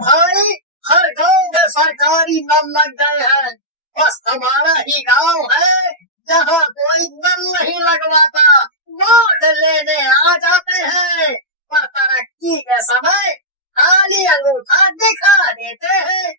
भाई, हर गांव में सरकारी नल लग गए हैं। बस हमारा ही गांव है जहाँ कोई नल नहीं लगवाता। वोट लेने आ जाते हैं पर तरक्की के समय खाली अंगूठा दिखा देते हैं।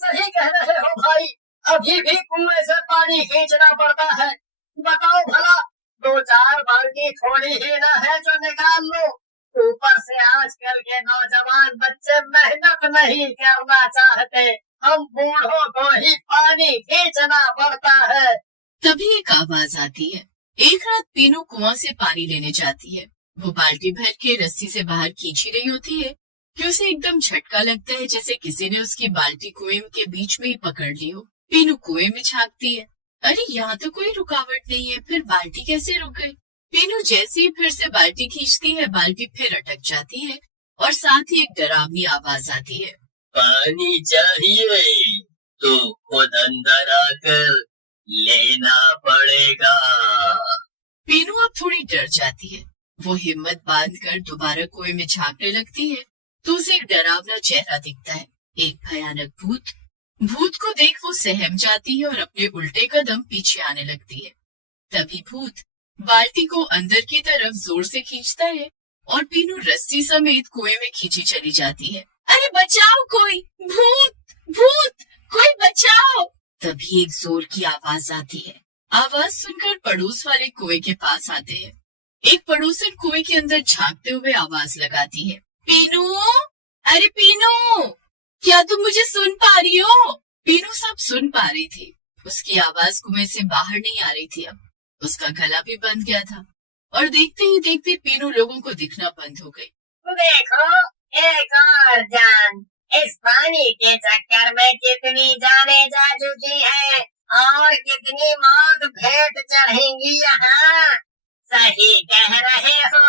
सही कह रहे हो भाई, अभी भी कुएं से पानी खींचना पड़ता है। बताओ भला, 2-4 बाल्टी थोड़ी ही ना है जो निकाल लो। ऊपर से आजकल के नौजवान बच्चे मेहनत नहीं करना चाहते, हम बूढ़ों को ही पानी खींचना पड़ता है। तभी एक आवाज आती है। एक रात पीनू कुआं से पानी लेने जाती है। वो बाल्टी भर के रस्सी से बाहर खींच ही रही होती है कि उसे एकदम झटका लगता है, जैसे किसी ने उसकी बाल्टी कुएं के बीच में ही पकड़ ली हो। पीनू कुएं में झांकती है। अरे यहाँ तो कोई रुकावट नहीं है, फिर बाल्टी कैसे रुक गई? पीनू जैसे ही फिर से बाल्टी खींचती है, बाल्टी फिर अटक जाती है और साथ ही एक डरावनी आवाज आती है, पानी चाहिए तो खुद अंदर आकर लेना पड़ेगा। पीनू अब थोड़ी डर जाती है। वो हिम्मत बांधकर दोबारा कुएं में झांकने लगती है तो उसे एक डरावना चेहरा दिखता है, एक भयानक भूत। भूत को देख वो सहम जाती है और अपने उल्टे कदम पीछे आने लगती है। तभी भूत बाल्टी को अंदर की तरफ जोर से खींचता है और पीनू रस्सी समेत कुएं में खींची चली जाती है। अरे बचाओ कोई, भूत भूत, कोई बचाओ। तभी एक जोर की आवाज आती है। आवाज सुनकर पड़ोस वाले कुएं के पास आते हैं। एक पड़ोसन कुएं के अंदर झांकते हुए आवाज लगाती है, पीनू, अरे पीनू, क्या तुम मुझे सुन पा रही हो? पीनू सब सुन पा रही थी। उसकी आवाज कुएं से बाहर नहीं आ रही थी। अब उसका गला भी बंद गया था और देखते ही देखते पीनू लोगों को दिखना बंद हो गई। देखो, एक और जान इस पानी के चक्कर में कितनी जाने जा चुकी है और कितनी मौत भेंट चढ़ेंगी यहाँ। सही कह रहे हो,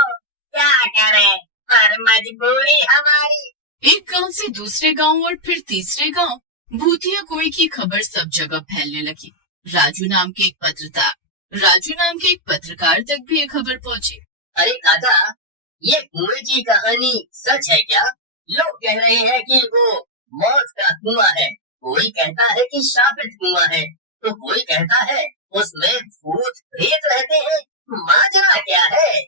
क्या करें, पर मजबूरी हमारी। एक गांव से दूसरे गांव और फिर तीसरे गांव भूतिया कुएं की खबर सब जगह फैलने लगी। राजू नाम के एक पत्रकार तक भी ये खबर पहुंची। अरे दादा, ये कुएं की कहानी सच है क्या? लोग कह रहे हैं कि वो मौत का कुआं है, कोई कहता है कि शापित कुआं है, तो कोई कहता है उसमें भूत प्रेत रहते हैं। माजरा क्या है?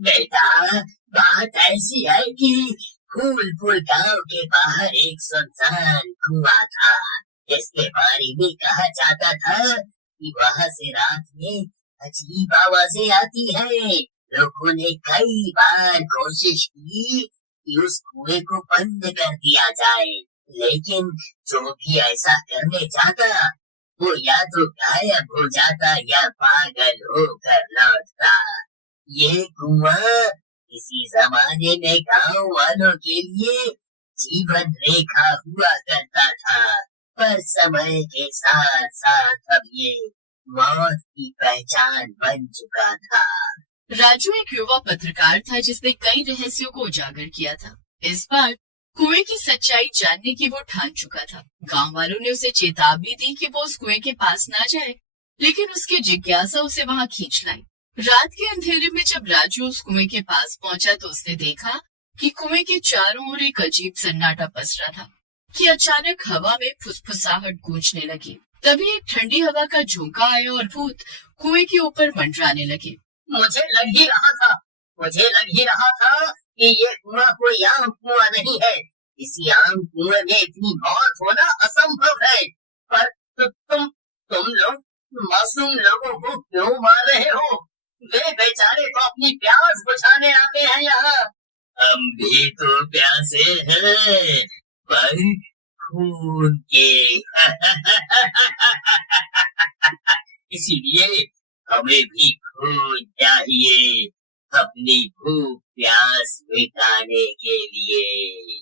बेटा, बात ऐसी है कि फूलपुर गांव के बाहर एक सुनसान कुआं था। इसके बारे में कहा जाता था कि वहां से रात में अजीब आवाजें आती है। लोगों ने कई बार कोशिश की कि उस कुएं को बंद कर दिया जाए, लेकिन जो भी ऐसा करने जाता वो या तो गायब हो जाता या पागल होकर लौटता। ये कुआं किसी जमाने में गांव वालों के लिए जीवन रेखा हुआ करता था, पर समय के साथ साथ अब ये मौत की पहचान बन चुका था। राजू एक युवा पत्रकार था जिसने कई रहस्यों को उजागर किया था। इस बार कुएं की सच्चाई जानने की वो ठान चुका था। गांव वालों ने उसे चेतावनी दी कि वो उस कुएं के पास ना जाए, लेकिन उसकी जिज्ञासा उसे वहां खींच लाई। रात के अंधेरे में जब राजू उस कुएं के पास पहुंचा तो उसने देखा कि कुएं के चारों ओर एक अजीब सन्नाटा पसरा था कि अचानक हवा में फुसफुसाहट गूंजने लगी। तभी एक ठंडी हवा का झोंका आया और भूत कुएं के ऊपर मंडराने लगे। मुझे लग ही रहा था कि ये कुआं कोई आम कुआं नहीं है। इसी आम कुएं में इतनी मौत होना असंभव है। पर तुम लोग मासूम लोगों को क्यों मार रहे हो? वे बेचारे तो अपनी प्यास बुझाने आते हैं यहाँ। हम भी तो प्यासे हैं, पर खून के। इसीलिए हमें भी खून चाहिए, अपनी भूख प्यास मिटाने के लिए।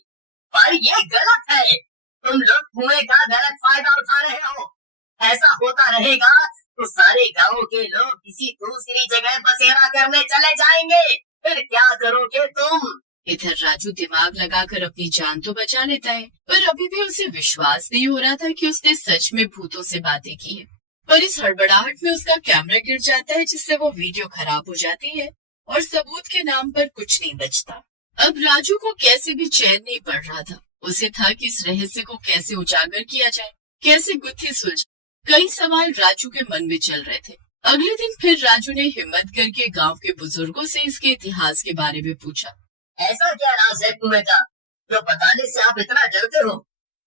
पर ये गलत है, तुम लोग कुएं का गलत फायदा उठा रहे हो। ऐसा होता रहेगा तो सारे गांव के लोग किसी दूसरी जगह बसेरा करने चले जाएंगे, फिर क्या करोगे तुम? इधर राजू दिमाग लगाकर अपनी जान तो बचा लेता है, पर अभी भी उसे विश्वास नहीं हो रहा था कि उसने सच में भूतों से बातें की है। पर इस हड़बड़ाहट में उसका कैमरा गिर जाता है, जिससे वो वीडियो खराब हो जाती है और सबूत के नाम पर कुछ नहीं बचता। अब राजू को कैसे भी चैन नहीं पड़ रहा था। उसे था कि इस रहस्य को कैसे उजागर किया जाए, कैसे गुत्थी सुलझे। कई सवाल राजू के मन में चल रहे थे। अगले दिन फिर राजू ने हिम्मत करके गांव के बुजुर्गों से इसके इतिहास के बारे में पूछा। ऐसा क्या राज है कुएं का जो बताने से आप इतना डरते हो,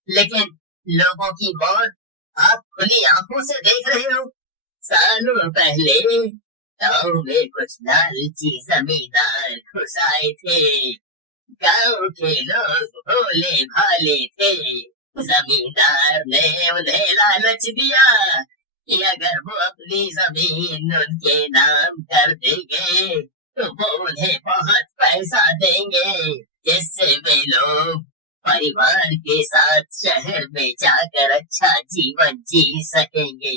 लेकिन लोगों की मौत आप खुली आंखों से देख रहे हो? सालों पहले गांव में कुछ लालची जमींदार घुस आए थे। गांव के लोग भोले भाले थे। जमींदार ने उन्हें लालच दिया कि अगर वो अपनी जमीन उनके नाम कर देंगे तो वो उन्हें बहुत पैसा देंगे, जिससे वे लोग परिवार के साथ शहर में जाकर अच्छा जीवन जी सकेंगे।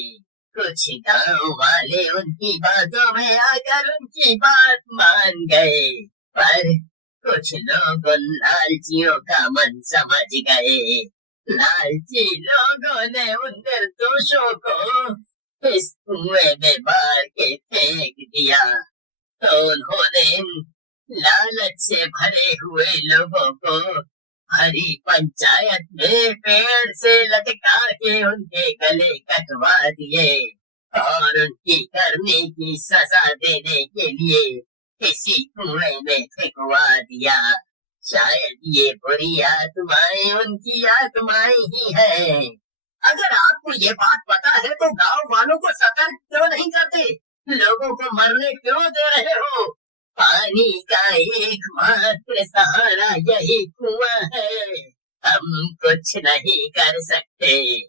कुछ गांव वाले उनकी बातों में आकर उनकी बात मान गए, पर कुछ लोग उन लालचियों का मन समझ गए। लालची लोगों ने उन निर्दोषों को इस कुएं में मार के फेंक दिया, तो उन्होंने इन लालच से भरे हुए लोगों को हरी पंचायत में पेड़ से लटका के उनके गले कटवा दिए और उनकी करने की सजा देने के लिए किसी कुएं में फेंकवा दिया। शायद ये बुरी आत्माएं उनकी आत्माएं ही है। अगर आपको ये बात पता है तो गांव वालों को सतर्क क्यों नहीं करते? लोगों को मरने क्यों दे रहे हो? पानी का एकमात्र सहारा यही कुआं है। हम कुछ नहीं कर सकते,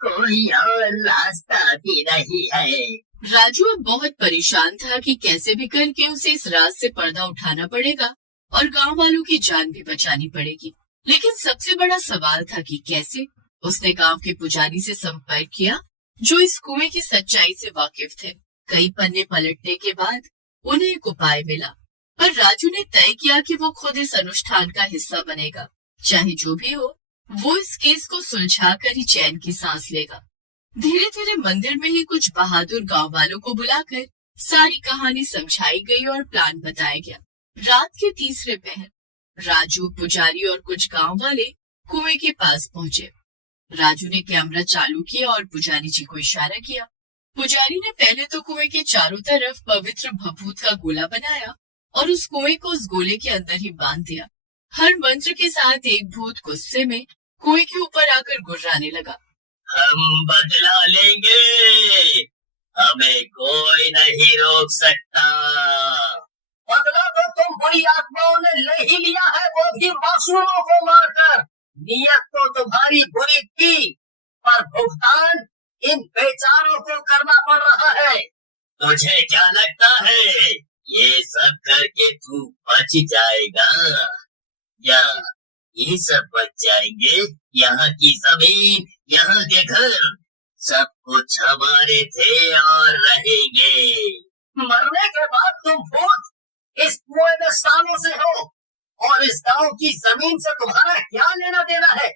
कोई और रास्ता भी नहीं है। राजू अब बहुत परेशान था कि कैसे भी करके उसे इस राज से पर्दा उठाना पड़ेगा और गांव वालों की जान भी बचानी पड़ेगी। लेकिन सबसे बड़ा सवाल था कि कैसे। उसने गांव के पुजारी से संपर्क किया जो इस कुएं की सच्चाई से वाकिफ थे। कई पन्ने पलटने के बाद उन्हें एक उपाय मिला, पर राजू ने तय किया कि वो खुद इस अनुष्ठान का हिस्सा बनेगा। चाहे जो भी हो, वो इस केस को सुलझा कर ही चैन की सांस लेगा। धीरे धीरे मंदिर में ही कुछ बहादुर गांव वालों को बुलाकर सारी कहानी समझाई गई और प्लान बताया गया। रात के तीसरे पहर राजू, पुजारी और कुछ गांव वाले कुएं के पास पहुंचे। राजू ने कैमरा चालू किया और पुजारी जी को इशारा किया। पुजारी ने पहले तो कुएं के चारों तरफ पवित्र भभूत का गोला बनाया और उस कुएं को उस गोले के अंदर ही बांध दिया। हर मंत्र के साथ एक भूत गुस्से में कुएं के ऊपर आकर गुर्राने लगा। हम बदला लेंगे, हमें कोई नहीं रोक सकता। बदला तो तुम बुरी आत्माओं ने ले ही लिया है, वो भी मासूमों को मारकर। नियत तो तुम्हारी बुरी थी, पर भुगतान इन बेचारों को करना पड़ रहा है। तुझे क्या लगता है ये सब करके तू बच जाएगा, या ये सब बच जाएंगे? यहाँ की जमीन, यहाँ के घर, सब कुछ हमारे थे और रहेंगे। मरने के बाद तुम भूत इस कुएं में सालों से हो और इस गांव की जमीन से तुम्हारा क्या लेना देना है?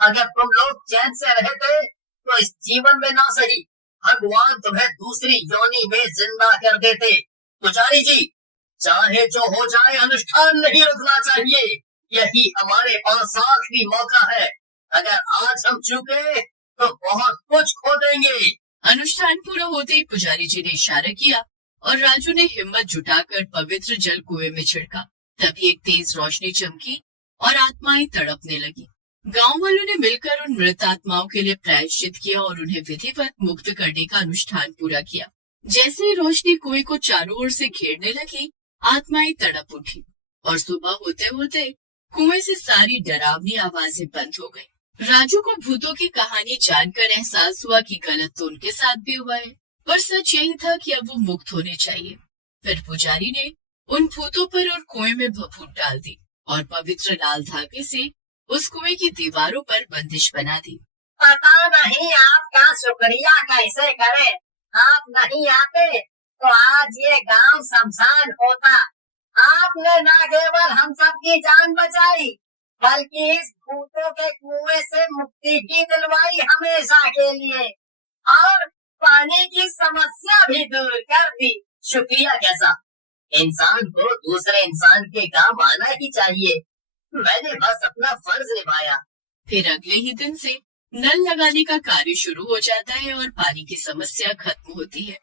अगर तुम लोग चैन से रहते तो इस जीवन में ना सही, भगवान तुम्हें दूसरी योनि में जिंदा कर देते। पुजारी जी, चाहे जो हो जाए, अनुष्ठान नहीं रुकना चाहिए। यही हमारे पास आखिरी मौका है। अगर आज हम चूके तो बहुत कुछ खो देंगे। अनुष्ठान पूरा होते ही पुजारी जी ने इशारा किया और राजू ने हिम्मत जुटाकर पवित्र जल कुएं में छिड़का। तभी एक तेज रोशनी चमकी और आत्माएं तड़पने लगी। गांव वालों ने मिलकर उन मृत आत्माओं के लिए प्रायश्चित किया और उन्हें विधिवत मुक्त करने का अनुष्ठान पूरा किया। जैसे ही रोशनी कुएं को चारों ओर से घेरने लगी, आत्माएं तड़प उठी और सुबह होते होते कुएं से सारी डरावनी आवाजें बंद हो गई। राजू को भूतों की कहानी जानकर एहसास हुआ कि गलत तो उनके साथ भी हुआ है, पर सच यही था कि अब वो मुक्त होने चाहिए। फिर पुजारी ने उन भूतों पर और कुएं में भभूत डाल दी और पवित्र लाल धागे से उस कुएं की दीवारों पर बंदिश बना दी। पता नहीं आपका शुक्रिया कैसे करें। आप नहीं आते तो आज ये गांव शमशान होता। आपने न केवल हम सबकी जान बचाई, बल्कि इस भूतों के कुएं से मुक्ति भी दिलवाई हमेशा के लिए, और पानी की समस्या भी दूर कर दी। शुक्रिया कैसा? इंसान को दूसरे इंसान के काम आना ही चाहिए। मैंने बस अपना फर्ज निभाया। फिर अगले ही दिन से नल लगाने का कार्य शुरू हो जाता है और पानी की समस्या खत्म होती है।